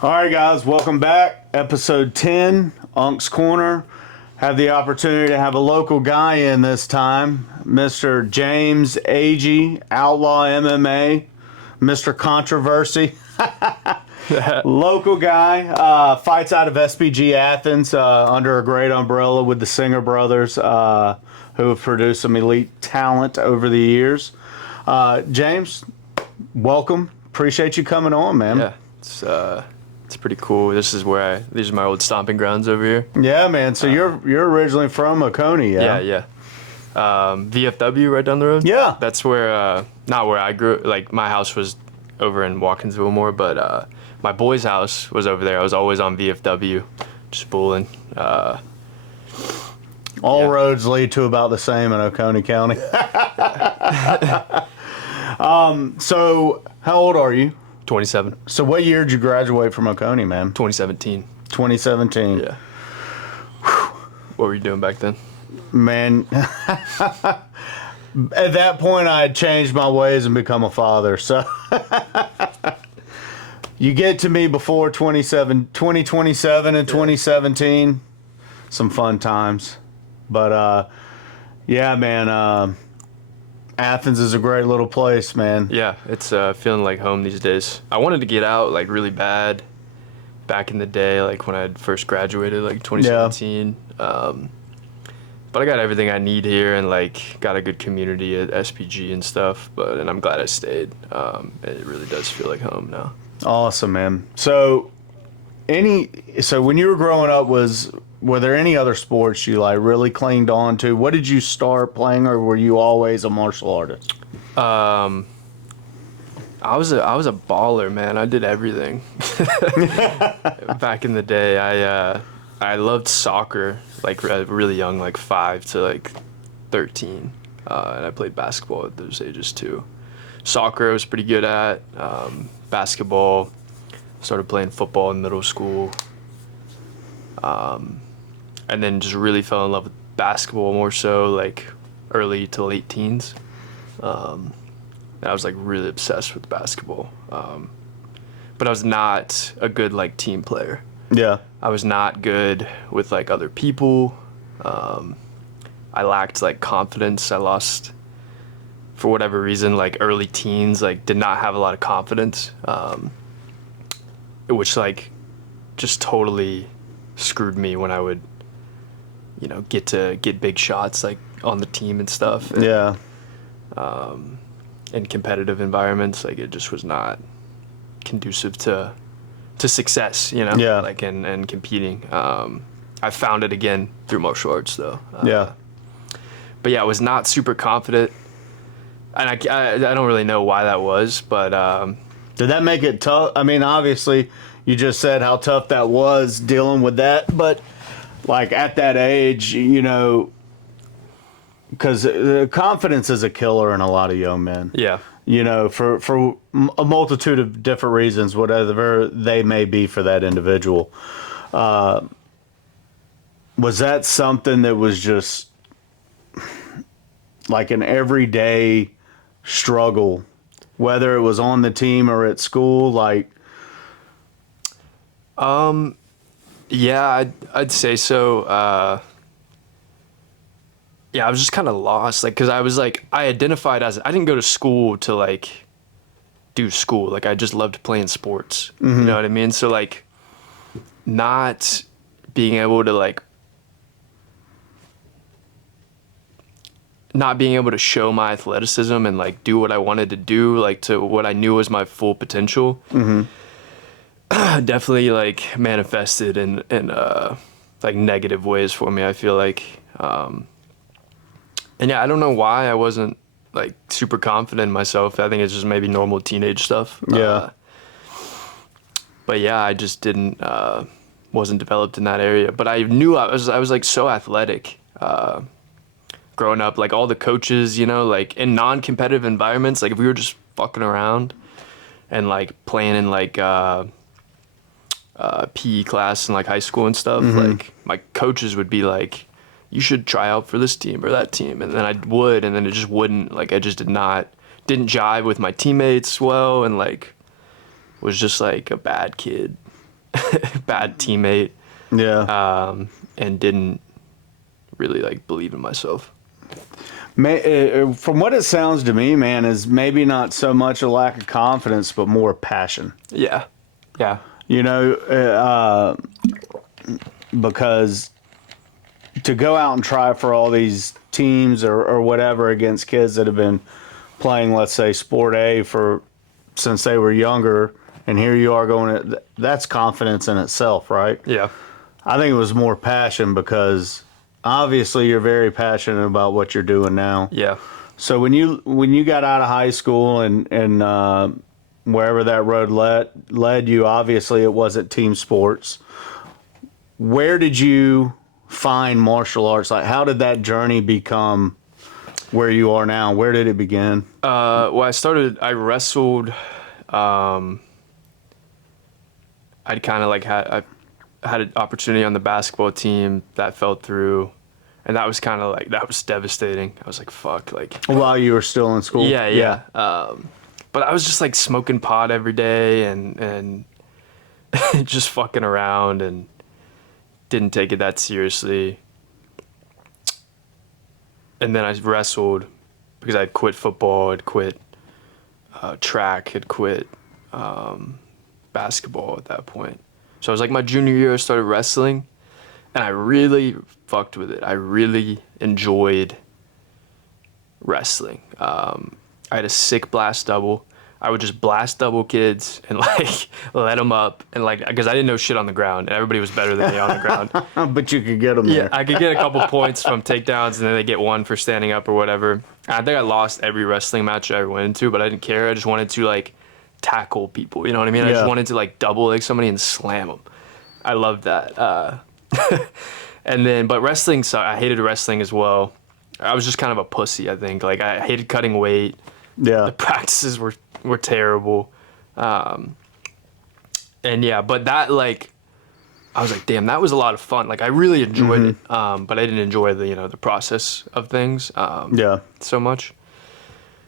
All right, guys, welcome back. Episode 10, Unk's Corner. Have the opportunity to have a local guy in this time, Mr. James Agee, Outlaw MMA, Mr. Controversy. Local guy, fights out of SPG Athens under a great umbrella with the Singer brothers, who have produced some elite talent over the years. James, welcome. Appreciate you coming on, man. Yeah, it's pretty cool. These are my old stomping grounds over here. Yeah, man. So you're originally from Oconee, yeah? Yeah. VFW right down the road. Yeah. That's where, not where I grew. Like my house was over in Watkinsville more, but my boy's house was over there. I was always on VFW, just bulling. All roads lead to about the same in Oconee County. So how old are you? 27. So what year did you graduate from Oconee, man? 2017. 2017. Yeah. What were you doing back then? Man, at that point I had changed my ways and become a father. So you get to me before 2027 and 2017. Some fun times. But yeah, man, Athens is a great little place, man. Yeah, it's feeling like home these days. I wanted to get out like really bad back in the day, like when I had first graduated, like 2017. But I got everything I need here and like got a good community at SPG and stuff. And I'm glad I stayed. It really does feel like home now. Awesome, man. So when you were growing up, were there any other sports you like really clinged on to? What did you start playing, or were you always a martial artist? I was a baller, man. I did everything. Back in the day, I loved soccer, like really young, like 5 to like 13, and I played basketball at those ages too. Soccer I was pretty good at. Basketball, started playing football in middle school. And then just really fell in love with basketball more so like early to late teens. And I was like really obsessed with basketball. But I was not a good like team player. Yeah. I was not good with like other people. I lacked like confidence. I lost, for whatever reason, like early teens, like did not have a lot of confidence. Which like just totally screwed me when I would, get big shots like on the team and stuff. And, Yeah. in competitive environments, like it just was not conducive to success, Yeah. like and competing. I found it again through martial arts though. Yeah. But yeah, I was not super confident, and I don't really know why that was, but Did that make it tough? I mean, obviously, you just said how tough that was dealing with that, but like at that age, because confidence is a killer in a lot of young men. yeah. For a multitude of different reasons, whatever they may be for that individual. Was that something that was just like an everyday struggle, whether it was on the team or at school? Like, Yeah, I'd say so. Yeah, I was just kind of lost, like, because I was like, I identified as, I didn't go to school to like do school. Like, I just loved playing sports. You know what I mean? So like, not being able to like, not being able to show my athleticism and like do what I wanted to do, like to what I knew was my full potential. Definitely like manifested in like negative ways for me, I feel like. And yeah, I don't know why I wasn't like super confident in myself. I think it's just maybe normal teenage stuff. Yeah. But yeah, I just wasn't developed in that area. But I knew I was like so athletic growing up. Like all the coaches, like in non-competitive environments, like if we were just fucking around and like playing in like PE class in like high school and stuff, like my coaches would be like, you should try out for this team or that team, and then I would, and then it just wouldn't. Like I just didn't jive with my teammates well, and like was just like a bad kid. bad teammate, Yeah. and didn't really like believe in myself. From what it sounds to me, man, is maybe not so much a lack of confidence, but more passion. Yeah. Yeah. You know, because to go out and try for all these teams or whatever against kids that have been playing, let's say, Sport A for since they were younger, and here you are going, that's confidence in itself, right? Yeah. I think it was more passion because obviously you're very passionate about what you're doing now. Yeah. So when you got out of high school and wherever that road led you, obviously it wasn't team sports. Where did you find martial arts? Like, how did that journey become where you are now? Where did it begin? Well, I wrestled. I'd kind of like I had an opportunity on the basketball team that fell through, and that was kind of like, that was devastating. I was like, fuck, like. While you were still in school? Yeah. But I was just like smoking pot every day and just fucking around and didn't take it that seriously. And then I wrestled because I'd quit football, I'd quit track, had quit basketball at that point. So it was like my junior year, I started wrestling, and I really fucked with it. I really enjoyed wrestling. I had a sick blast double. I would just blast double kids and like let them up, and like, because I didn't know shit on the ground and everybody was better than me on the ground. But you could get them there. Yeah, I could get a couple points from takedowns, and then they get one for standing up or whatever. I think I lost every wrestling match I ever went into, but I didn't care. I just wanted to like tackle people, you know what I mean? I Yeah. just wanted to like double leg somebody and slam them. I loved that. And then, but wrestling, so I hated wrestling as well. I was just kind of a pussy, I think. Like, I hated cutting weight. Yeah. The practices were terrible. And yeah, but that, like, I was like, damn, that was a lot of fun. Like, I really enjoyed it. But I didn't enjoy the, the process of things Yeah. so much.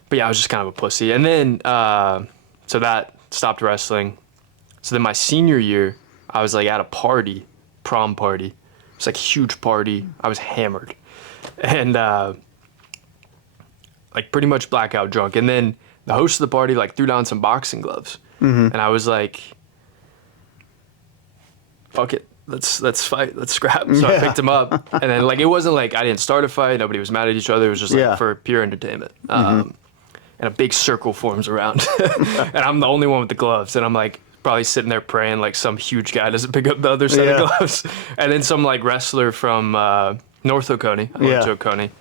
But yeah, I was just kind of a pussy. And then, so that stopped wrestling. So then my senior year, I was like at a party, prom party. It was like a huge party. I was hammered. And like pretty much blackout drunk. And then the host of the party like threw down some boxing gloves. And I was like, fuck it. Let's fight. Let's scrap. So I picked him up. And then like, it wasn't like I didn't start a fight. Nobody was mad at each other. It was just like for pure entertainment. And a big circle forms around. And I'm the only one with the gloves. And I'm like probably sitting there praying like some huge guy doesn't pick up the other set of gloves. And then some like wrestler from North Oconee, I went to Oconee,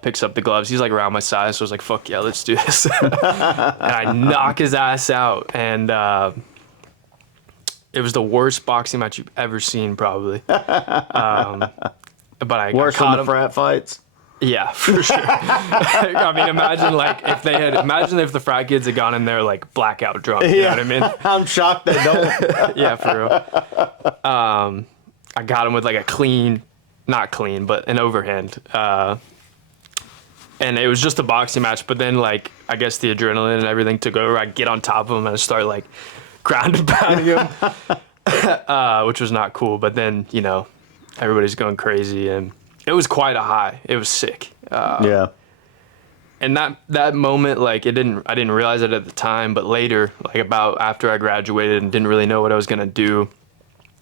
picks up the gloves. He's like around my size. So I was like, fuck yeah, let's do this. And I knock his ass out. And it was the worst boxing match you've ever seen, probably. But I Worse caught than the him. frat fights? Yeah, for sure. I mean, imagine if the frat kids had gone in there like blackout drunk. You know what I mean? I'm shocked they don't. Yeah, for real. I got him with like not clean, but an overhand. And it was just a boxing match, but then like, I guess the adrenaline and everything took over. I get on top of him and I start like ground and pounding him, which was not cool. But then, everybody's going crazy and it was quite a high. It was sick. Yeah. And that moment, like I didn't realize it at the time, but later, like about after I graduated and didn't really know what I was gonna do,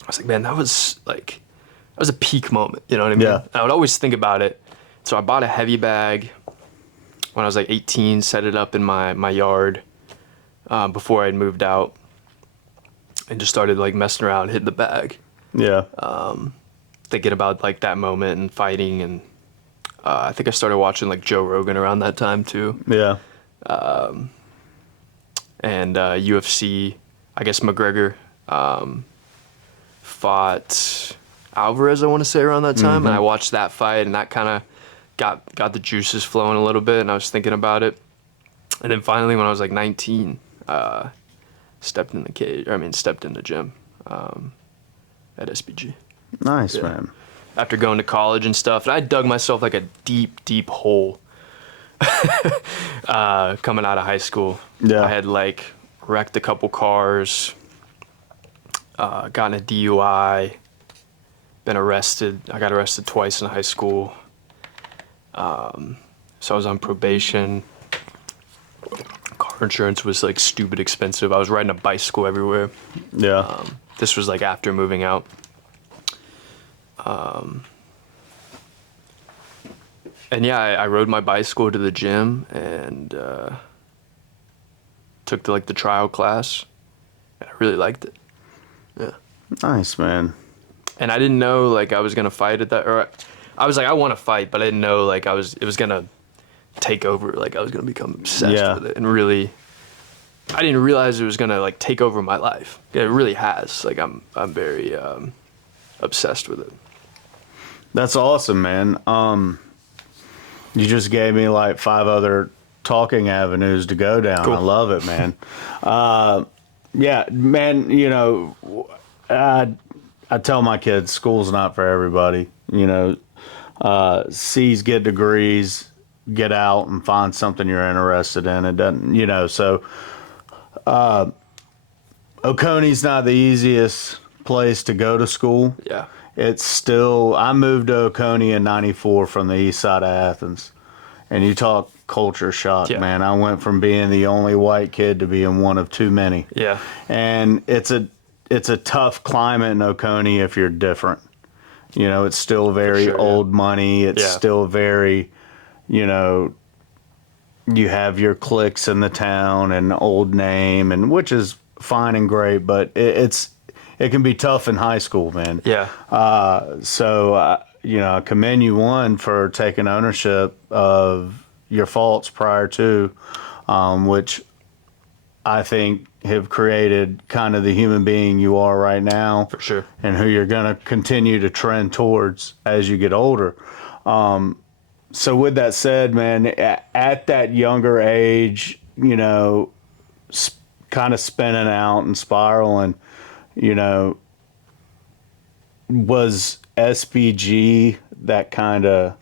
I was like, man, that was a peak moment. You know what I mean? Yeah. I would always think about it. So I bought a heavy bag when I was like 18, set it up in my yard before I had moved out, and just started like messing around, hitting the bag. Yeah. Thinking about like that moment and fighting, and I think I started watching like Joe Rogan around that time too. Yeah. And UFC, I guess McGregor fought Alvarez, I want to say, around that time, and I watched that fight, and that kind of got the juices flowing a little bit, and I was thinking about it. And then finally, when I was like 19, stepped in the gym at SBG. Nice, man. After going to college and stuff, and I dug myself like a deep, deep hole coming out of high school. Yeah. I had like wrecked a couple cars, gotten a DUI, been arrested. I got arrested twice in high school. So I was on probation. Car insurance was like stupid expensive. I was riding a bicycle everywhere. Yeah. This was like after moving out. And yeah, I rode my bicycle to the gym and took the trial class. And I really liked it. Yeah. Nice, man. And I didn't know like I was gonna fight at that, or I was like I want to fight, but I didn't know like it was gonna take over. Like I was gonna become obsessed with it, and really, I didn't realize it was gonna like take over my life. It really has. Like I'm very obsessed with it. That's awesome, man. You just gave me like 5 other talking avenues to go down. Cool. I love it, man. Yeah, man, you know, I tell my kids school's not for everybody. You know, C's get degrees, get out and find something you're interested in. It doesn't, you know, so Oconee's not the easiest place to go to school. Yeah. It's still, I moved to Oconee in '94 from the east side of Athens. And you talk culture shock, Yeah. man. I went from being the only white kid to being one of too many. Yeah. And it's a tough climate in Oconee if you're different. You know, it's still very sure, yeah. old money. It's still very, you know, you have your cliques in the town and old name, and which is fine and great, but it can be tough in high school, man. Yeah. So, you know, I commend you, one, for taking ownership of your faults prior to, which I think have created kind of the human being you are right now. For sure. And who you're going to continue to trend towards as you get older. So with that said, man, at that younger age, you know, kind of spinning out and spiraling, you know, was SBG that kind of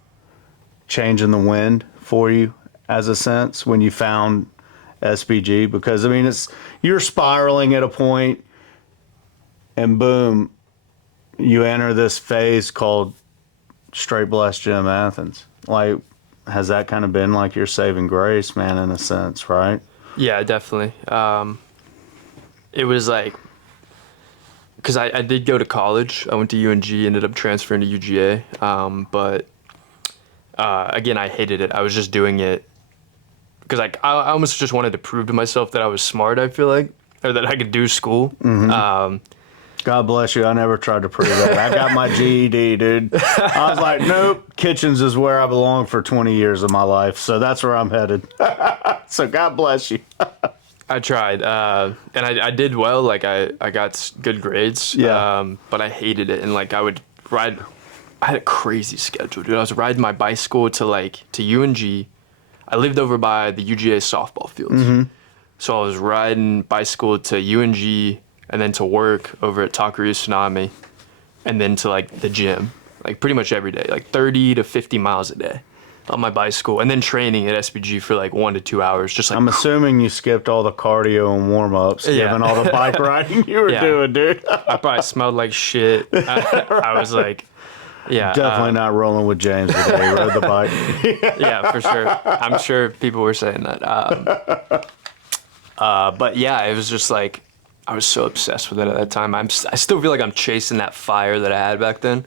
change in the wind for you as a sense when you found SBG? Because I mean, you're spiraling at a point and boom, you enter this phase called Straight Blessed Gym Athens. Like, has that kind of been like your saving grace, man, in a sense, right? Yeah, definitely. It was like, because I did go to college. I went to UNG, ended up transferring to UGA. But again, I hated it. I was just doing it because I almost just wanted to prove to myself that I was smart, I feel like, or that I could do school. Mm-hmm. God bless you. I never tried to prove that. I got my GED, dude. I was like, nope, kitchens is where I belong for 20 years of my life. So that's where I'm headed. So God bless you. I tried, and I did well. Like I got good grades. Yeah. But I hated it, and like I would ride. I had a crazy schedule, dude. I was riding my bicycle to UNG. I lived over by the UGA softball fields, so I was riding bicycle to UNG and then to work over at Taqueria Tsunami, and then to like the gym, like pretty much every day, like 30 to 50 miles a day on my bicycle, and then training at SBG for like 1 to 2 hours. Just like, I'm assuming you skipped all the cardio and warm-ups, given all the bike riding you were doing, dude. I probably smelled like shit. I was like, yeah. Definitely not rolling with James today. He rode the bike. Yeah, for sure. I'm sure people were saying that. But yeah, it was just like, I was so obsessed with it at that time. I still feel like I'm chasing that fire that I had back then.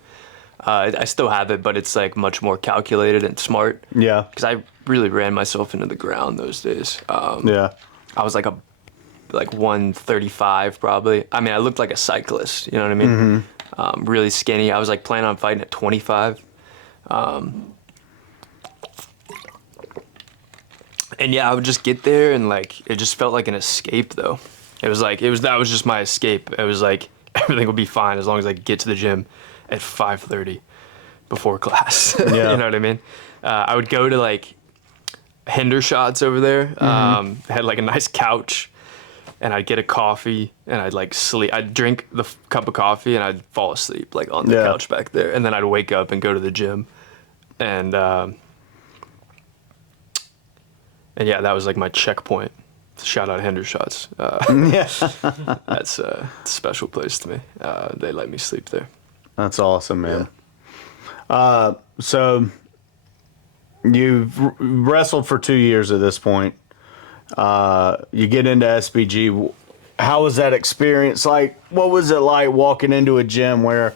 I still have it, but it's like much more calculated and smart. Yeah. Because I really ran myself into the ground those days. Yeah. I was like 135 probably. I mean, I looked like a cyclist. You know what I mean? Really skinny. I was like planning on fighting at 25. And yeah, I would just get there and like it just felt like an escape though. That was just my escape. It was like everything will be fine as long as I get to the gym at 5:30 before class. Yeah. You know what I mean? I would go to like Hendershots over there. Had like a nice couch, and I'd get a coffee and I'd like sleep. I'd drink the cup of coffee and I'd fall asleep like on the couch back there, and then I'd wake up and go to the gym, and yeah, that was like my checkpoint shout out Hendershots. Yeah. That's a special place to me. They let me sleep there. That's awesome, man. So you've wrestled for 2 years at this point. You get into SBG. How was that experience like? What was it like walking into a gym where,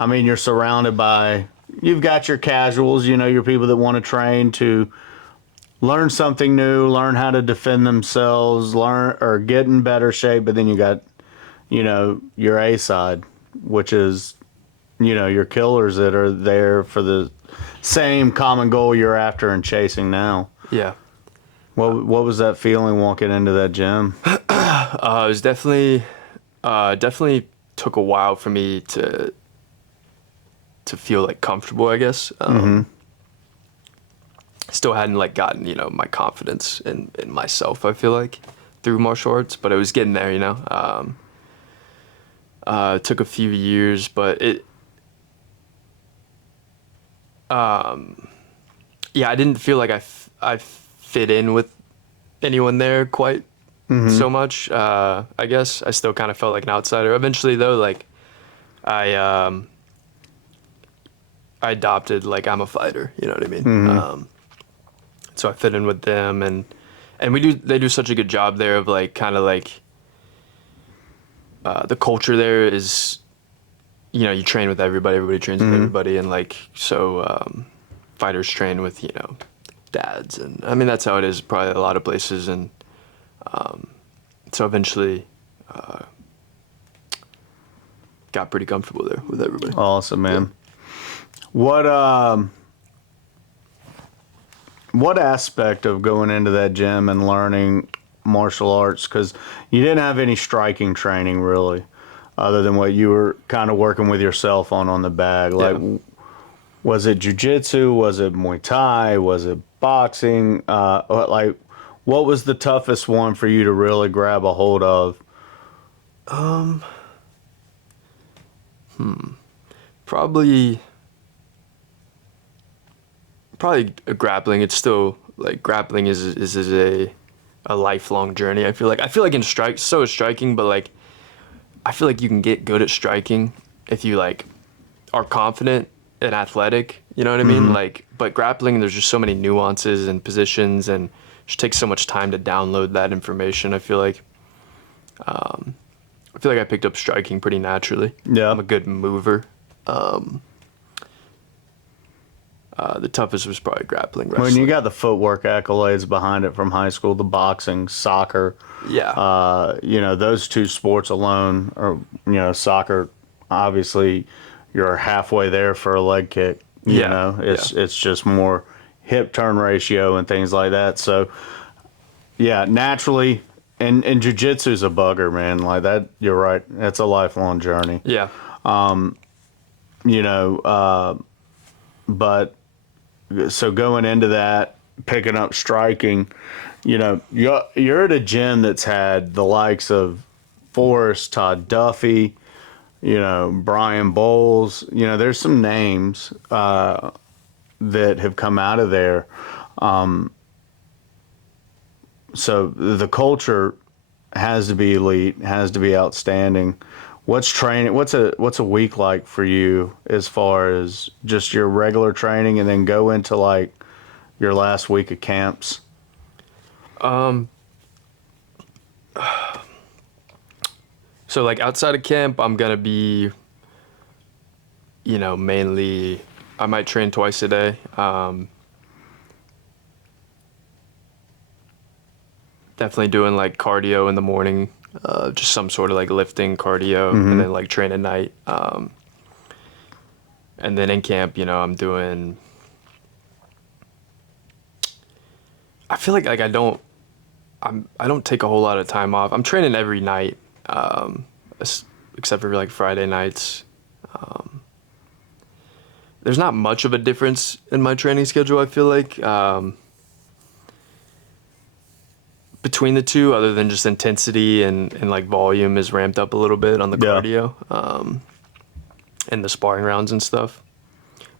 I mean, you're surrounded by, you've got your casuals, you know, your people that want to train to learn something new, learn how to defend themselves, learn or get in better shape, but then you got, you know, your A side, which is, you know, your killers that are there for the same common goal you're after and chasing now. Yeah. What was that feeling walking into that gym? It was definitely took a while for me to feel like comfortable, I guess. Still hadn't like gotten, you know, my confidence in myself, I feel like, through martial arts, but it was getting there, you know. It took a few years, but yeah, I didn't feel like I fit in with anyone there quite so much. I guess I still kind of felt like an outsider. Eventually, though, like I adopted like I'm a fighter. You know what I mean? So I fit in with them, and they do such a good job there of like kind of like the culture there is, you know, you train with everybody trains with everybody, and like so fighters train with, you know, dads, and I mean that's how it is probably a lot of places, and so eventually got pretty comfortable there with everybody. Awesome, man. What aspect of going into that gym and learning martial arts, because you didn't have any striking training really, other than what you were kind of working with yourself on the bag, like was it jiu-jitsu, was it Muay Thai, was it boxing, like what was the toughest one for you to really grab a hold of? Probably grappling. It's still like grappling is a lifelong journey. I feel like in so is striking, but like I feel like you can get good at striking if you like are confident and athletic, you know what I mean? Like, but grappling, there's just so many nuances and positions, and it just takes so much time to download that information. I feel like I picked up striking pretty naturally. Yeah. I'm a good mover. The toughest was probably grappling, wrestling. When you got the footwork accolades behind it from high school, the boxing, soccer, Yeah. you know, those two sports alone, or, you know, soccer, obviously you're halfway there for a leg kick. You know, it's just more hip turn ratio and things like that. So, yeah, naturally, and jiu-jitsu's a bugger, man. Like that, you're right. It's a lifelong journey. Yeah. You know, but so going into that, picking up striking, you know, you're at a gym that's had the likes of Forrest, Todd Duffy, you know, Brian Bowles, you know, there's some names that have come out of there. So the culture has to be elite, has to be outstanding. What's training? What's a week like for you as far as just your regular training, and then go into like your last week of camps? So like outside of camp, I'm gonna be, you know, mainly I might train twice a day. Definitely doing like cardio in the morning, just some sort of like lifting cardio, and then like train at night. And then in camp, you know, I'm doing. I feel like I don't take a whole lot of time off. I'm training every night, except for like Friday nights. There's not much of a difference in my training schedule, I feel like, between the two, other than just intensity and like volume is ramped up a little bit on the cardio, and the sparring rounds and stuff.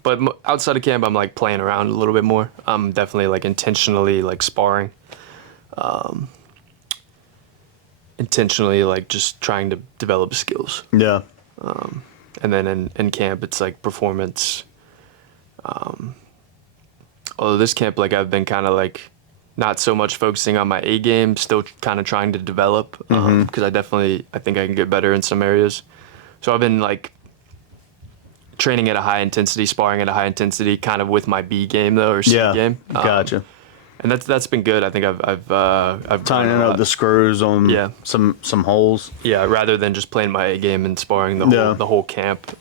But outside of camp, I'm like playing around a little bit more. I'm definitely like intentionally like sparring. intentionally like just trying to develop skills. Yeah. And then in camp, it's like performance. Although this camp, like I've been kind of like not so much focusing on my A game, still kind of trying to develop because I think I can get better in some areas. So I've been like training at a high intensity, sparring at a high intensity, kind of with my B game though, or C game. Gotcha. And that's been good. I think I've Tightening up the screws on some holes. Yeah, rather than just playing my A game and sparring the whole camp.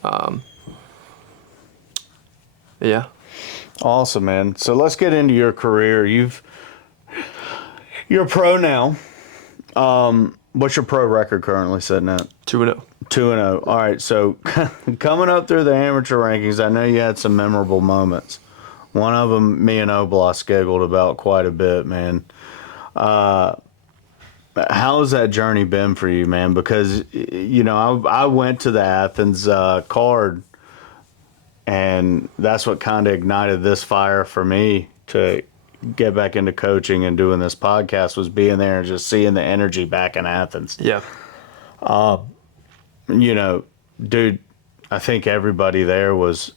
Yeah. Awesome, man. So let's get into your career. You're a pro now. What's your pro record currently sitting at? 2-0. 2-0. All right. So coming up through the amateur rankings, I know you had some memorable moments. One of them, me and Oblas giggled about quite a bit, man. How's that journey been for you, man? Because, you know, I went to the Athens card, and that's what kind of ignited this fire for me to get back into coaching and doing this podcast, was being there and just seeing the energy back in Athens. Yeah. You know, dude, I think everybody there was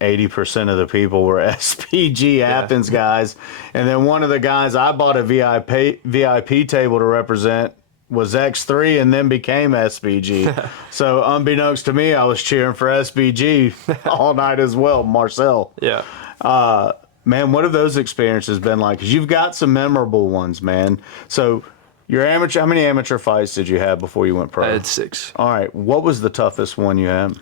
80% of the people were SPG Athens guys. And then one of the guys I bought a VIP table to represent was X3 and then became SPG. So unbeknownst to me, I was cheering for SPG all night as well, Marcel. Yeah. Man, what have those experiences been like? Because you've got some memorable ones, man. So your amateur, how many amateur fights did you have before you went pro? I had 6. All right. What was the toughest one you had?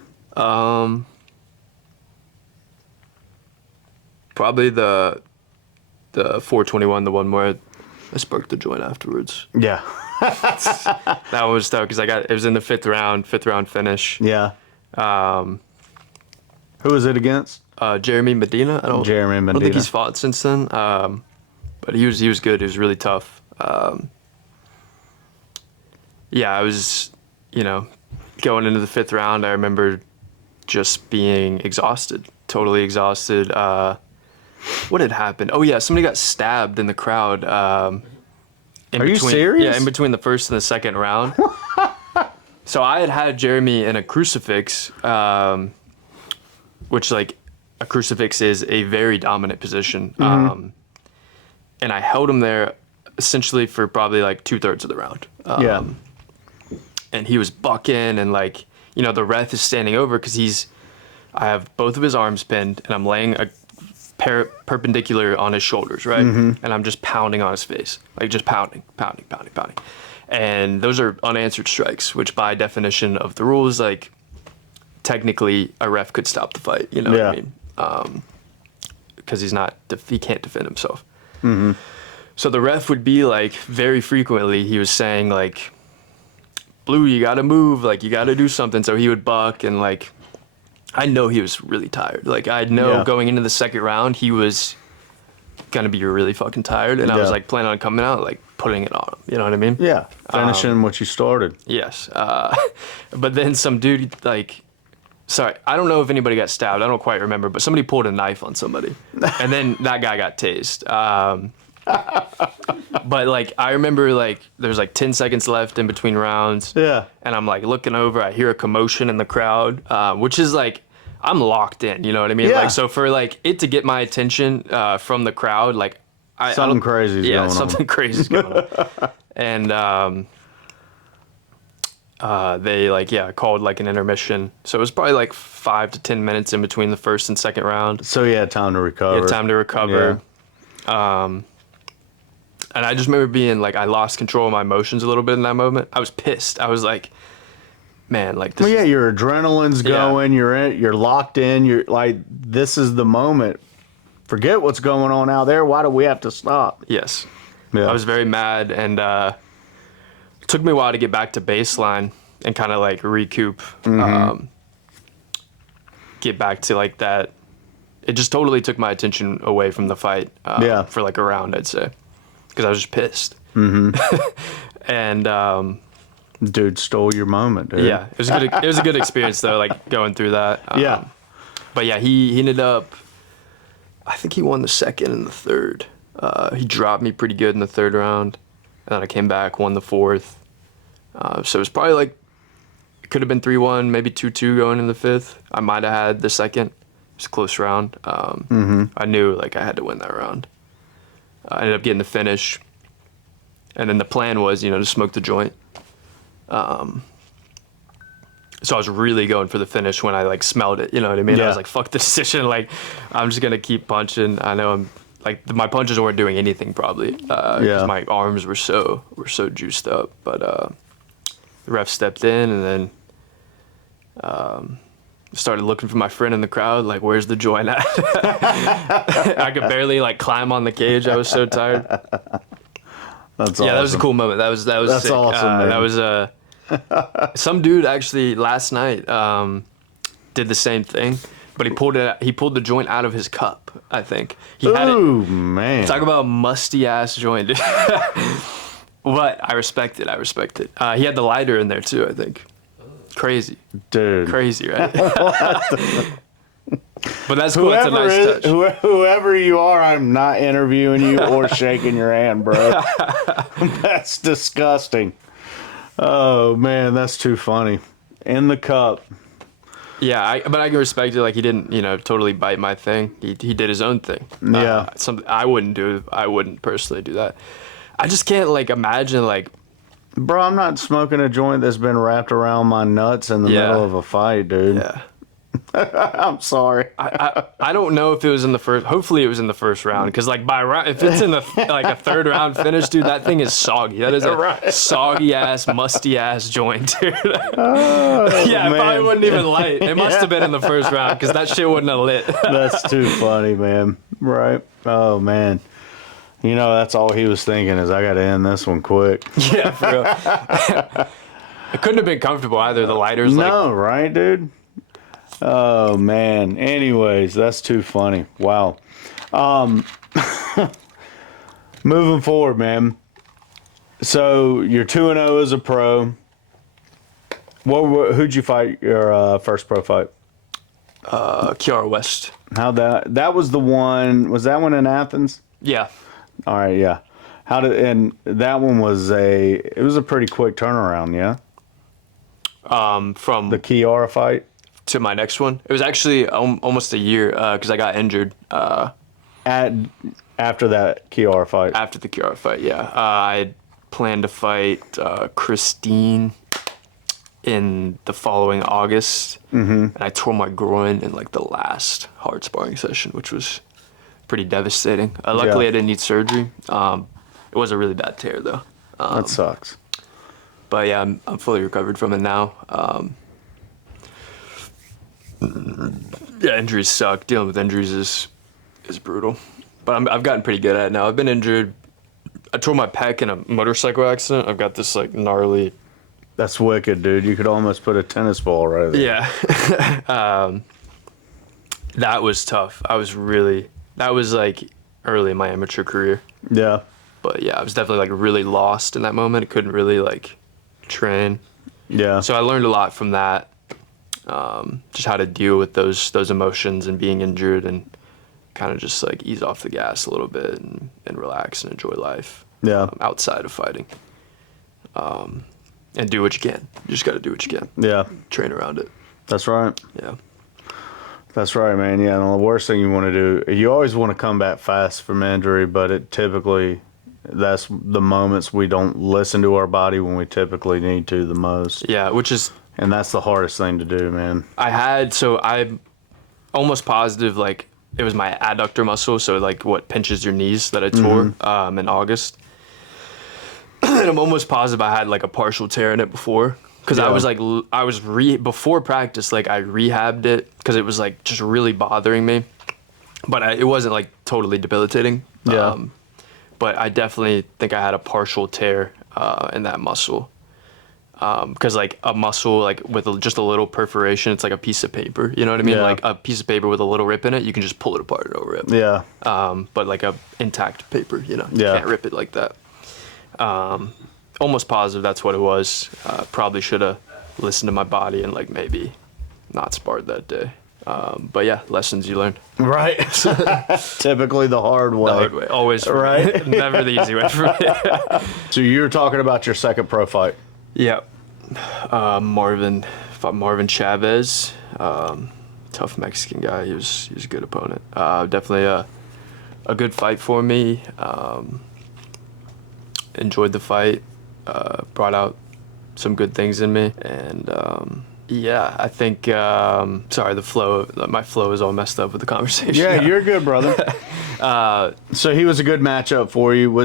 Probably the 421, the one where I sparked the joint afterwards. Yeah. That was tough because it was in the fifth round finish. Yeah. Who was it against? Jeremy Medina. Jeremy Medina. I don't think he's fought since then. But he was good. He was really tough. Yeah, I was, you know, going into the 5th round, I remember just being exhausted, totally exhausted. What had happened? Oh yeah, somebody got stabbed in the crowd. Are you serious? Yeah, in between the 1st and the 2nd round. So I had Jeremy in a crucifix, which like a crucifix is a very dominant position. And I held him there essentially for probably like 2/3 of the round. And he was bucking and like, you know, the ref is standing over because I have both of his arms pinned and I'm laying a perpendicular on his shoulders, right? And I'm just pounding on his face, like just pounding. And those are unanswered strikes, which by definition of the rules, like technically a ref could stop the fight, you know what I mean? Because he can't defend himself. So the ref would be like, very frequently, he was saying like, Blue, you gotta move, like you gotta do something. So he would buck and like, I know he was really tired. Like I know going into the 2nd round, he was gonna be really fucking tired. And I was like planning on coming out, like putting it on him. You know what I mean? Yeah. Finishing what you started. Yes. But then some dude like, sorry, I don't know if anybody got stabbed. I don't quite remember, but somebody pulled a knife on somebody. And then that guy got tased. But like I remember like there was like 10 seconds left in between rounds. Yeah. And I'm like looking over, I hear a commotion in the crowd, which is like I'm locked in, you know what I mean? Yeah. Like so for like it to get my attention from the crowd, like something crazy's going on. Yeah, something crazy's going on. And they like called like an intermission. So it was probably like 5 to 10 minutes in between the 1st and 2nd round. So you had time to recover. You had time to recover. Yeah. And I just remember being like, I lost control of my emotions a little bit in that moment. I was pissed. I was like, man, like this. Well, your adrenaline's going. You're locked in. You're like, this is the moment. Forget what's going on out there. Why do we have to stop? Yes. Yeah. I was very mad, and it took me a while to get back to baseline and kind of like recoup, get back to like that. It just totally took my attention away from the fight for like a round, I'd say. Because I was just pissed. And dude stole your moment, dude. Yeah, it was a good experience though, like going through that. Yeah. But yeah, he ended up, I think he won the 2nd and the 3rd. He dropped me pretty good in the third round, and then I came back, won the fourth. So it was probably like, it could have been 3-1, maybe 2-2 going in the fifth. I might have had the second. It was a close round. I knew like I had to win that round. I ended up getting the finish, and then the plan was, to smoke the joint. So I was really going for the finish when I like smelled it. You know what I mean? Yeah. I was like, fuck the decision. Like, I'm just gonna keep punching. I know I'm like my punches weren't doing anything probably. 'Cause my arms were so juiced up. But the ref stepped in and then started looking for my friend in the crowd. Like, where's the joint at? I could barely like climb on the cage. I was so tired. That's awesome. Yeah, that was a cool moment. That was That's sick. awesome, man. That was some dude actually last night did the same thing, but he pulled the joint out of his cup. I think he had it. Ooh, man. Talk about musty ass joint. But I respect it. He had the lighter in there too. I think. Crazy, dude. Crazy, right? But that's cool. That's a nice touch. Whoever you are, I'm not interviewing you or shaking your hand, bro. That's disgusting. Oh man, that's too funny. In the cup. Yeah, but I can respect it. Like, he didn't, totally bite my thing. He did his own thing. Yeah. Something I wouldn't do. I wouldn't personally do that. I just can't like imagine like. Bro, I'm not smoking a joint that's been wrapped around my nuts in the middle of a fight, dude. Yeah. I'm sorry. I don't know if it was in the first. Hopefully, it was in the first round. Because like by round, if it's in the like a third round finish, dude, that thing is soggy. That is a soggy ass, musty ass joint, dude. Oh, yeah, man. it probably wouldn't even light. It must have been in the first round because that shit wouldn't have lit. That's too funny, man. Right? Oh man. That's all he was thinking is I got to end this one quick. Yeah, for real. It couldn't have been comfortable either. The lighters, no, right, dude? Oh man. Anyways, that's too funny. Wow. Moving forward, man. So you're 2-0 as a pro. Who'd you fight your first pro fight? Kiara West. That was the one? Was that one in Athens? Yeah. All right, yeah. And that one was it was a pretty quick turnaround, yeah. From the Kiara fight to my next one, it was actually almost a year because I got injured. After that Kiara fight. After the Kiara fight, yeah. I had planned to fight Christine in the following August, and I tore my groin in like the last hard sparring session, which was pretty devastating. Luckily, I didn't need surgery. It was a really bad tear though. That sucks. But yeah, I'm fully recovered from it now. Yeah, injuries suck. Dealing with injuries is brutal. But I've gotten pretty good at it now. I've been injured. I tore my pec in a motorcycle accident. I've got this like gnarly. That's wicked, dude. You could almost put a tennis ball right there. Yeah. That was tough. That was like early in my amateur career. Yeah. But yeah, I was definitely like really lost in that moment. I couldn't really like train. Yeah. So I learned a lot from that. Just how to deal with those emotions and being injured and kind of just like ease off the gas a little bit and relax and enjoy life. Yeah. Outside of fighting. And do what you can. You just got to do what you can. Yeah. Train around it. That's right. Yeah. That's right, man. Yeah, and the worst thing you want to do, you always want to come back fast from injury, but that's the moments we don't listen to our body when we typically need to the most. Yeah, and that's the hardest thing to do, man. I'm almost positive like it was my adductor muscle, so like what pinches your knees that I tore in August. And I'm almost positive I had like a partial tear in it before. Because before practice, like I rehabbed it because it was like just really bothering me. But it wasn't like totally debilitating. Yeah. But I definitely think I had a partial tear in that muscle. Because like a muscle like with just a little perforation, it's like a piece of paper. You know what I mean? Yeah. Like a piece of paper with a little rip in it, you can just pull it apart and over it. Yeah. But like a intact paper, you Yeah. can't rip it like that. Almost positive that's what it was. Probably should have listened to my body and like maybe not sparred that day. But yeah, lessons you learn. Right. Typically the hard way. The hard way, always for Right. me. Never the easy way for me. So you were talking about your second pro fight. Yeah. Marvin fought Marvin Chavez. Tough Mexican guy. He was a good opponent. Definitely a good fight for me. Enjoyed the fight. Brought out some good things in me, and yeah, I think. Sorry, my flow is all messed up with the conversation. Yeah, now. you're good, brother. So he was a good matchup for you.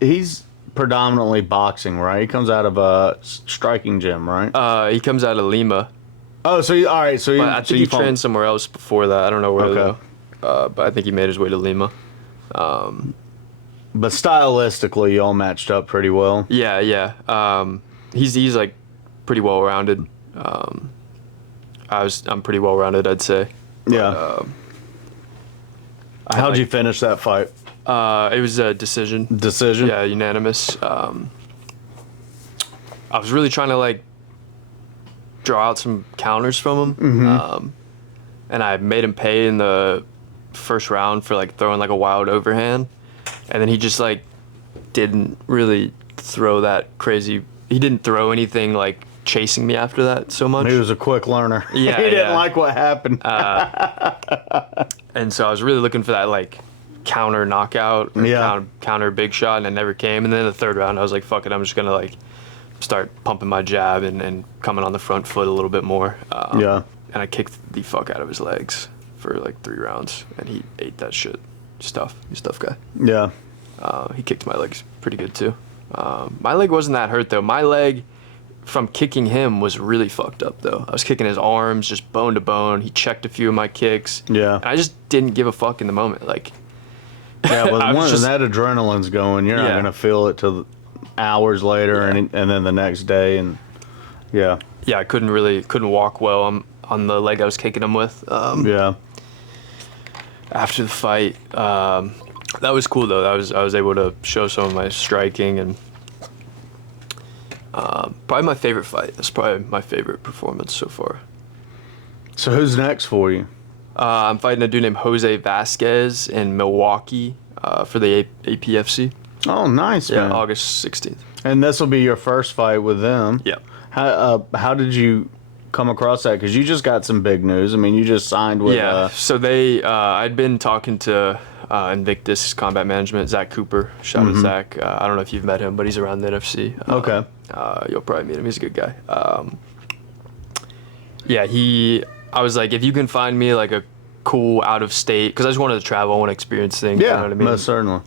He's predominantly boxing, right? He comes out of a striking gym, right? He comes out of Lima. Oh, so all right. So But I think he trained somewhere else before that. I don't know where though. But I think he made his way to Lima. But stylistically, y'all matched up pretty well. Yeah. He's like pretty well rounded. I'm pretty well rounded, I'd say. Yeah. How'd you finish that fight? It was a decision. Decision? Yeah, unanimous. I was really trying to like draw out some counters from him, and I made him pay in the first round for like throwing like a wild overhand, and then he just like didn't really throw that crazy. He didn't throw anything like chasing me after that so much. He was a quick learner. Yeah, he didn't like what happened. And so I was really looking for that like counter knockout, or counter big shot, and it never came. And then the third round, I was like, fuck it, I'm just gonna like start pumping my jab and coming on the front foot a little bit more. Yeah. And I kicked the fuck out of his legs for like 3 rounds, and he ate that shit. He's tough. He's a tough guy. Yeah. He kicked my legs pretty good too. My leg wasn't that hurt though. My leg from kicking him was really fucked up though. I was kicking his arms just bone to bone. He checked a few of my kicks. Yeah. And I just didn't give a fuck in the moment. Like, Yeah, but I was once just- that adrenaline's going, you're not Yeah. gonna feel it till hours later, Yeah. and then the next day, and yeah, yeah, I couldn't walk well on the leg I was kicking him with. yeah, After the fight, that was cool though. I was able to show some of my striking, and probably my favorite fight. That's probably my favorite performance so far. So who's next for you? I'm fighting a dude named Jose Vasquez in Milwaukee for the APFC. Oh, nice, Yeah, man. August 16th. And this will be your first fight with them. Yeah. How did you come across that? Because you just got some big news. I mean, you just signed with. Yeah. So I'd been talking to Invictus Combat Management, Zach Cooper. Shout out to Zach. I don't know if you've met him, but he's around the NFC. Okay. You'll probably meet him. He's a good guy. I was like, if you can find me like a cool out of state, because I just wanted to travel, I want to experience things. Yeah, you know what I mean? most certainly.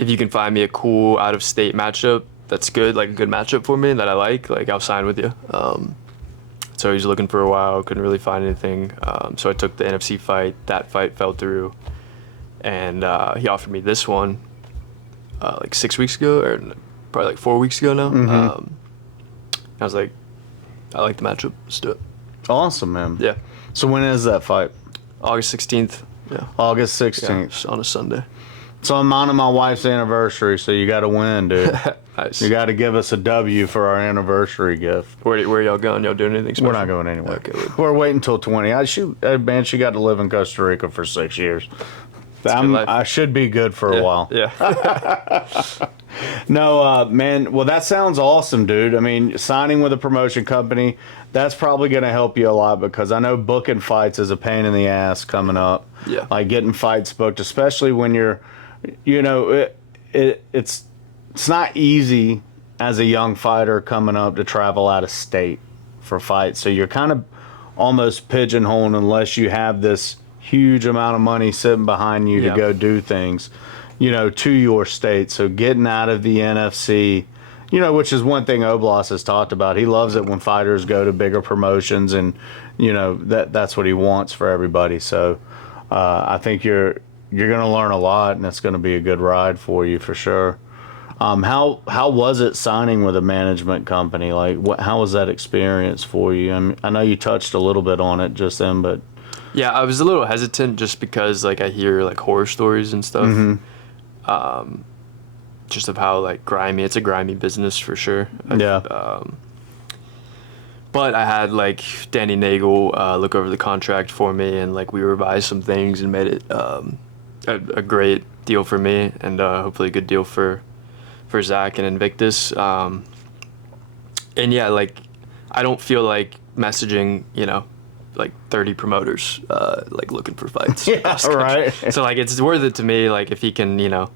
If you can find me a cool out of state matchup that's good, like a good matchup for me that I like I'll sign with you. So he was looking for a while, couldn't really find anything. So I took the NFC fight. That fight fell through, and he offered me this one like 6 weeks ago, or probably like 4 weeks ago now. I was like, I like the matchup. Let's do it. Awesome, man. Yeah, So when is that fight? August 16th. Yeah, August yeah, 16th. it's on a Sunday. So I'm on my wife's anniversary, so you got to win, dude. Nice. You got to give us a W for our anniversary gift. Where y'all going? Y'all doing anything special? We're not going anywhere. Okay, good. We're waiting until 20. Man, she got to live in Costa Rica for 6 years. a good life. I should be good for a while. Yeah. No, man. Well, that sounds awesome, dude. I mean, signing with a promotion company, that's probably going to help you a lot, because I know booking fights is a pain in the ass coming up. Yeah. Like getting fights booked, especially when you're, it's not easy as a young fighter coming up to travel out of state for fights. So you're kind of almost pigeonholed unless you have this huge amount of money sitting behind you Yeah. to go do things, to your state. So getting out of the NFC, which is one thing Oblas has talked about. He loves it when fighters go to bigger promotions, and that's what he wants for everybody. So I think you're going to learn a lot, and it's going to be a good ride for you for sure. How was it signing with a management company? Like, how was that experience for you? I know you touched a little bit on it just then, but Yeah, I was a little hesitant just because I hear horror stories and stuff. Just of how grimy, it's a grimy business for sure. yeah, But I had like Danny Nagel look over the contract for me, and like we revised some things and made it a great deal for me, and hopefully a good deal for Zach and Invictus. And yeah, like I don't feel like messaging, like 30 promoters like looking for fights. Yeah, right. So like it's worth it to me, like if he can,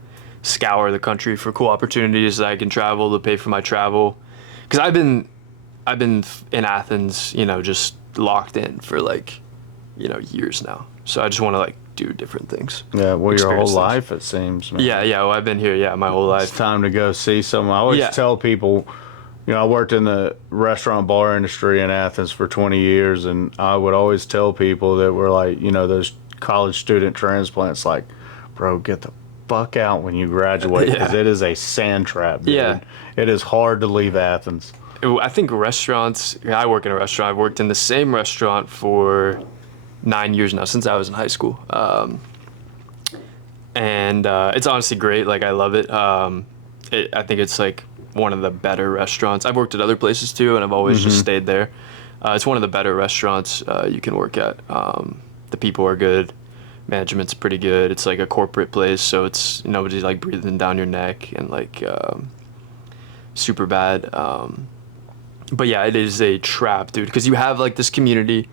scour the country for cool opportunities that I can travel to pay for my travel. Because I've been in Athens, just locked in for like, years now. So I just want to like do different things. Yeah, well, your whole experience things. life, it seems, man. Yeah, well, I've been here, my whole life. It's time to go see someone. I always tell people, I worked in the restaurant bar industry in Athens for 20 years, and I would always tell people that were like, those college student transplants, like, bro, get the fuck out when you graduate, because it is a sand trap, dude. Yeah. It is hard to leave Athens. I think restaurants, I work in a restaurant. I've worked in the same restaurant for 9 years now, since I was in high school. And it's honestly great. Like, I love it. I think it's like one of the better restaurants. I've worked at other places too, and I've always just stayed there. It's one of the better restaurants you can work at. The people are good. Management's pretty good. It's like a corporate place, so it's nobody's like breathing down your neck and like super bad. But yeah, it is a trap, dude, because you have like this community,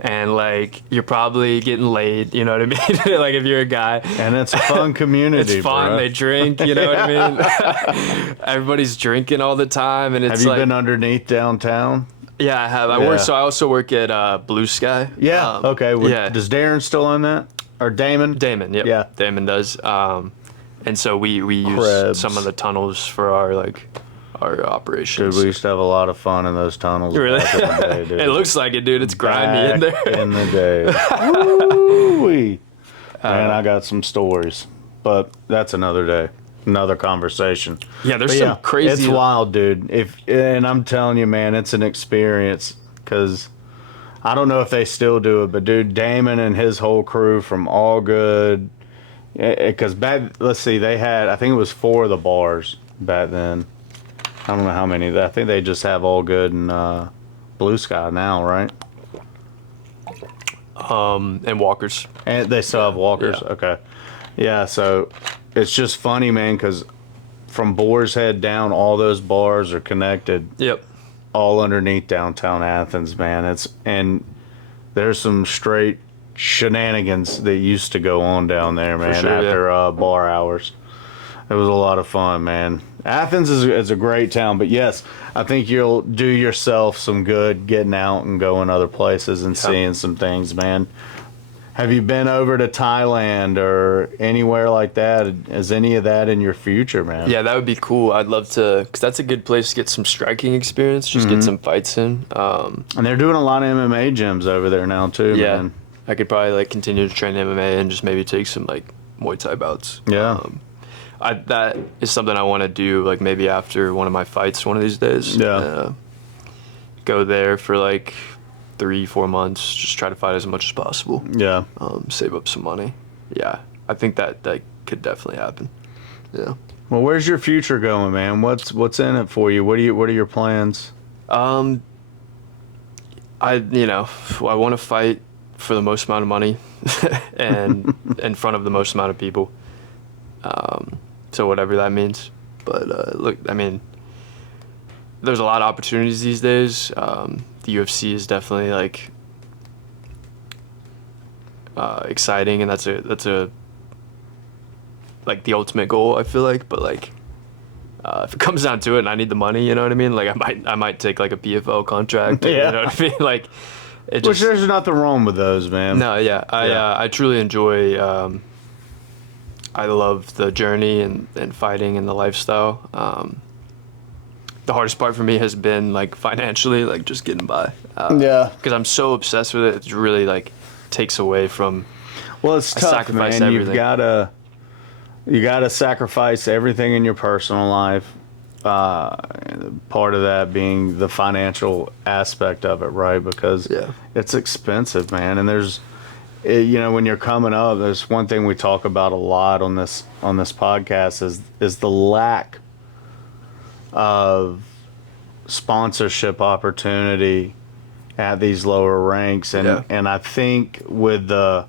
and like you're probably getting laid, you know what I mean? Like if you're a guy. And it's a fun community. It's fun. Bro. They drink, you know what I mean? Everybody's drinking all the time, and it's Have you like, been underneath downtown? Yeah, I have. I work. So I also work at Blue Sky. Yeah. Okay. Yeah. Does Darren still own that? Or Damon? Damon. Yep. Yeah. Damon does. And so we use Krebs. some of the tunnels for our operations. Dude, we used to have a lot of fun in those tunnels. Really? Back in the day, dude. It looks like it, dude. It's grimy in there. Back in the day. Woo-wee. Man, I got some stories, but that's another day, another conversation. Yeah, there's some crazy. It's wild, dude. And I'm telling you, man, it's an experience, because I don't know if they still do it, but dude, Damon and his whole crew from All Good, because let's see, they had, I think it was 4 of the bars back then. I don't know how many. I think they just have All Good and Blue Sky now, right? And Walkers. And they still have Walkers? Yeah. Okay. Yeah, so it's just funny, man, because from Boar's Head down, all those bars are connected. Yep. All underneath downtown Athens, man. And there's some straight shenanigans that used to go on down there, man, sure, after bar hours. It was a lot of fun, man. Athens is a great town, but yes, I think you'll do yourself some good getting out and going other places and seeing some things, man. Have you been over to Thailand or anywhere like that? Is any of that in your future, man? Yeah, that would be cool. I'd love to, because that's a good place to get some striking experience, just get some fights in. And they're doing a lot of MMA gyms over there now, too, man. I could probably like continue to train MMA and just maybe take some like Muay Thai bouts. Yeah. That is something I want to do, like maybe after one of my fights one of these days. Yeah. Go there for like 3-4 months, just try to fight as much as possible. Yeah. Save up some money. Yeah, I think that could definitely happen. Yeah. Well, where's your future going, man? What's in it for you? What are your plans? I want to fight for the most amount of money and in front of the most amount of people. So whatever that means. But look, I mean, there's a lot of opportunities these days. The UFC is definitely like exciting, and that's a like the ultimate goal, I feel like. But like, if it comes down to it, and I need the money, you know what I mean? Like I might take like a PFL contract. Yeah. You know what I mean? Like, Which there's nothing wrong with those, man. No, yeah, I truly enjoy. I love the journey and fighting and the lifestyle. The hardest part for me has been like financially, like just getting by. Because I'm so obsessed with it. It really like takes away from. Well, it's tough, man. Everything. You gotta sacrifice everything in your personal life. Part of that being the financial aspect of it, right? Because it's expensive, man. And there's, when you're coming up, there's one thing we talk about a lot on this podcast is the lack of sponsorship opportunity at these lower ranks, and I think with the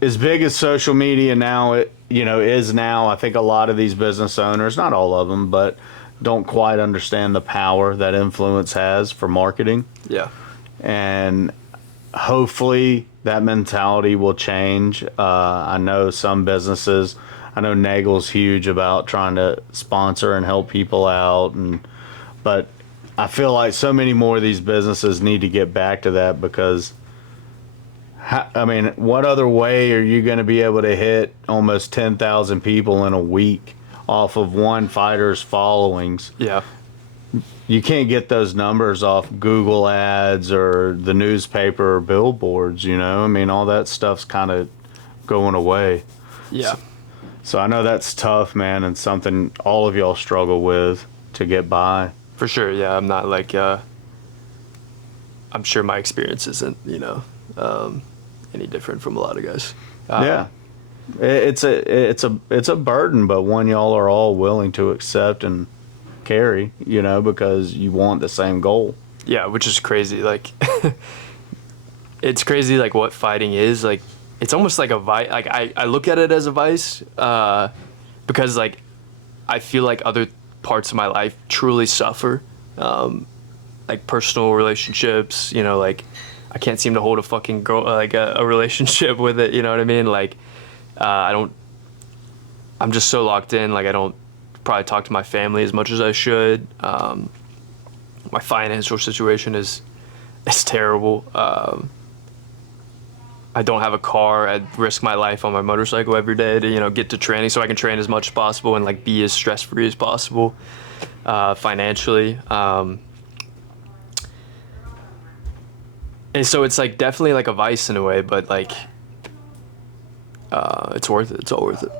as big as social media now is now, I think a lot of these business owners, not all of them, but don't quite understand the power that influence has for marketing. Yeah. And hopefully that mentality will change. I know some businesses, I know Nagel's huge about trying to sponsor and help people out, but I feel like so many more of these businesses need to get back to that, because I mean, what other way are you going to be able to hit almost 10,000 people in a week off of one fighter's followings? Yeah. You can't get those numbers off Google ads or the newspaper or billboards, I mean, all that stuff's kind of going away. Yeah. So I know that's tough, man, and something all of y'all struggle with to get by. For sure, yeah. I'm not like, I'm sure my experience isn't, any different from a lot of guys. Yeah. It's a burden, but one y'all are all willing to accept and carry, because you want the same goal. Yeah, which is crazy. Like, it's crazy, like, what fighting is. Like, it's almost like a vice. Like, I look at it as a vice, because, like, I feel like other parts of my life truly suffer. Like, personal relationships, like, I can't seem to hold a fucking girl, like, a relationship with it, you know what I mean? Like, I'm just so locked in, like, I don't probably talk to my family as much as I should. My financial situation is terrible. I don't have a car. I risk my life on my motorcycle every day to, get to training so I can train as much as possible and, like, be as stress-free as possible, financially. And so it's, like, definitely, like, a vice in a way, but, like, it's worth it. It's all worth it.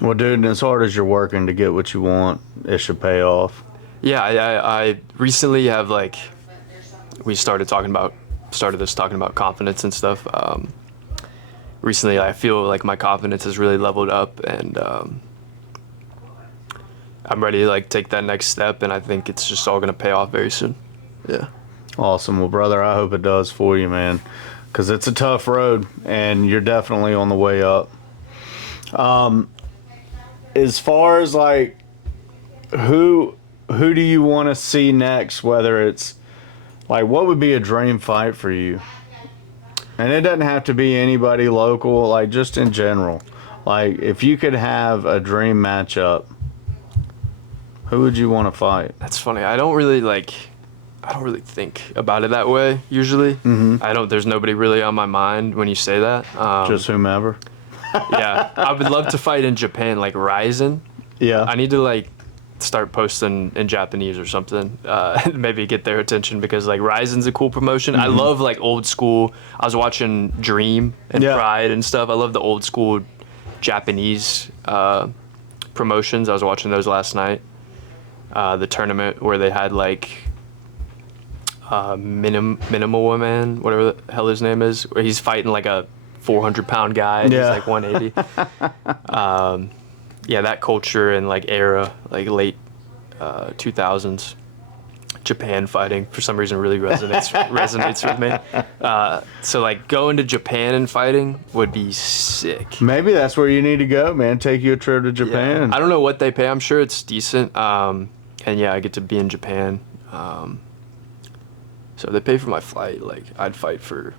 Well, dude, as hard as you're working to get what you want, it should pay off. Yeah, I recently have, like, we started talking about confidence and stuff. Recently, I feel like my confidence has really leveled up, and I'm ready to, like, take that next step, and I think it's just all going to pay off very soon. Yeah. Awesome. Well, brother, I hope it does for you, man, because it's a tough road, and you're definitely on the way up. As far as, like, who do you want to see next, whether it's, like, what would be a dream fight for you? And it doesn't have to be anybody local, like, just in general. Like, if you could have a dream matchup, who would you want to fight? That's funny. I don't really think about it that way usually. Mm-hmm. There's nobody really on my mind when you say that. Just whomever. Yeah, I would love to fight in Japan, like Ryzen. Yeah. I need to, like, start posting in Japanese or something, maybe get their attention, because, like, Ryzen's a cool promotion. Mm-hmm. I love, like, old school. I was watching Dream and Pride and stuff. I love the old school Japanese promotions. I was watching those last night. The tournament where they had, like, Minimal Man, whatever the hell his name is, where he's fighting, like, a 400-pound guy and he's, like, 180. Yeah, that culture and, like, era, like, late 2000s Japan fighting, for some reason, really resonates with me. So, like, going to Japan and fighting would be sick. Maybe that's where you need to go, man. Take you a trip to Japan. Yeah. I don't know what they pay. I'm sure it's decent. And yeah, I get to be in Japan. So if they pay for my flight, like, I'd fight for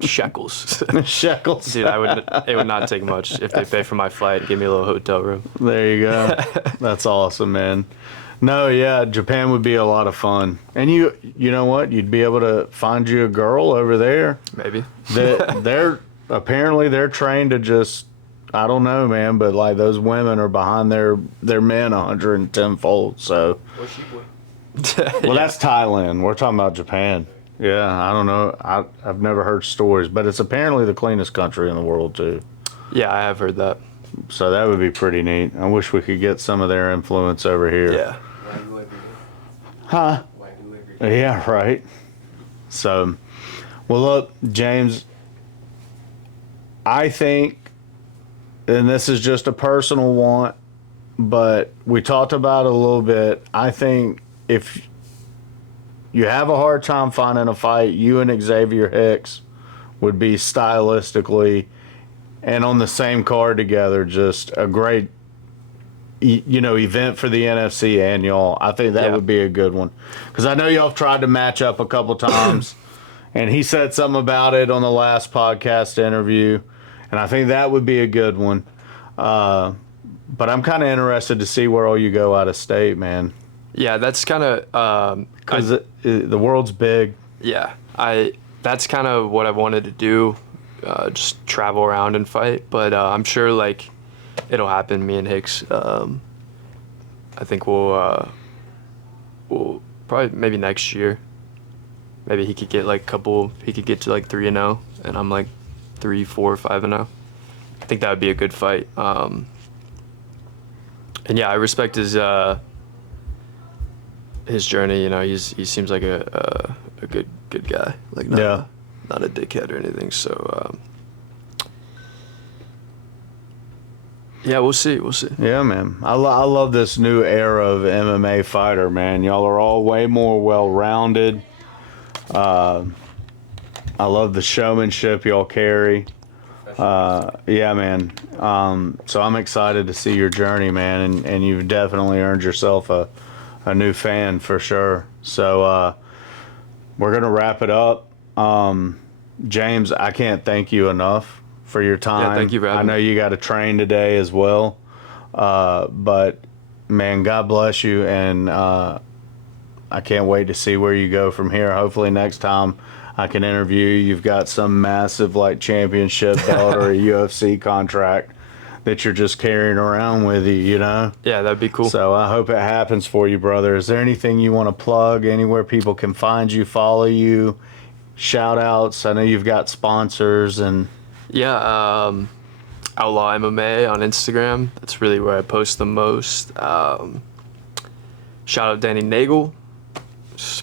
shekels. Shekels. Dude, it would not take much if they pay for my flight and give me a little hotel room. There you go. That's awesome, man. No, yeah, Japan would be a lot of fun. And you know what? You'd be able to find you a girl over there. Maybe. They're apparently they're trained to just, I don't know, man, but, like, those women are behind their men 110-fold. So. Well, that's Thailand. We're talking about Japan. Yeah, I don't know. I've never heard stories, but it's apparently the cleanest country in the world, too. Yeah, I have heard that. So that would be pretty neat. I wish we could get some of their influence over here. Yeah. Huh? Yeah, right. So, well, look, James, I think, and this is just a personal want, but we talked about it a little bit. I think if you have a hard time finding a fight, you and Xavier Hicks would be stylistically and on the same card together just a great event for the NFC and y'all. I think that would be a good one, because I know y'all have tried to match up a couple times, and he said something about it on the last podcast interview, and I think that would be a good one. But I'm kind of interested to see where all you go out of state, man. Yeah, that's kind of because the world's big. Yeah, that's kind of what I wanted to do, just travel around and fight. But I'm sure like it'll happen. Me and Hicks, I think we'll probably maybe next year. Maybe he could get like he could get to like 3-0, and I'm like 3, 4, 5-0. I think that would be a good fight. And yeah, I respect his journey. You know, he seems like a good guy. Like not a dickhead or anything. So yeah, we'll see. Yeah, man. I love this new era of MMA fighter, man. Y'all are all way more well-rounded. I love the showmanship y'all carry. Yeah, man. So I'm excited to see your journey, man, and you've definitely earned yourself a new fan for sure. So we're gonna wrap it up. James, I can't thank you enough for your time. Yeah, thank you for having me. I know you got to train today as well, but man, God bless you, and I can't wait to see where you go from here. Hopefully next time I can interview you, you've got some massive like championship belt or a UFC contract that you're just carrying around with you, you know? Yeah, that'd be cool. So I hope it happens for you, brother. Is there anything you want to plug, anywhere people can find you, follow you, shout outs? I know you've got sponsors and... Yeah, Outlaw MMA on Instagram. That's really where I post the most. Shout out Danny Nagel,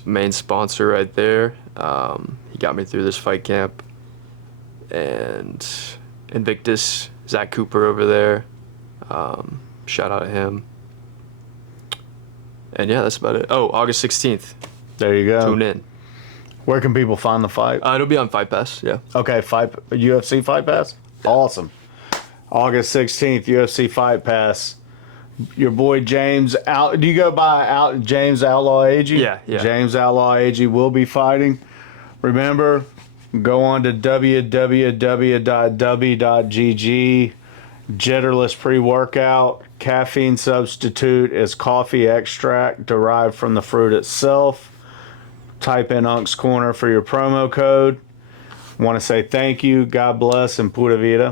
main sponsor right there. He got me through this fight camp. And Invictus, Zach Cooper over there. Shout out to him. And yeah, that's about it. Oh, August 16th. There you go. Tune in. Where can people find the fight? It'll be on Fight Pass, yeah. Okay, UFC Fight Pass? Yeah. Awesome. August 16th, UFC Fight Pass. Your boy James, do you go by James Outlaw Agee? Yeah. James Outlaw Agee will be fighting. Remember, go on to www.w.gg. Jitterless pre-workout. Caffeine substitute is coffee extract derived from the fruit itself. Type in Unc's Corner for your promo code. Want to say thank you, God bless, and pura vida.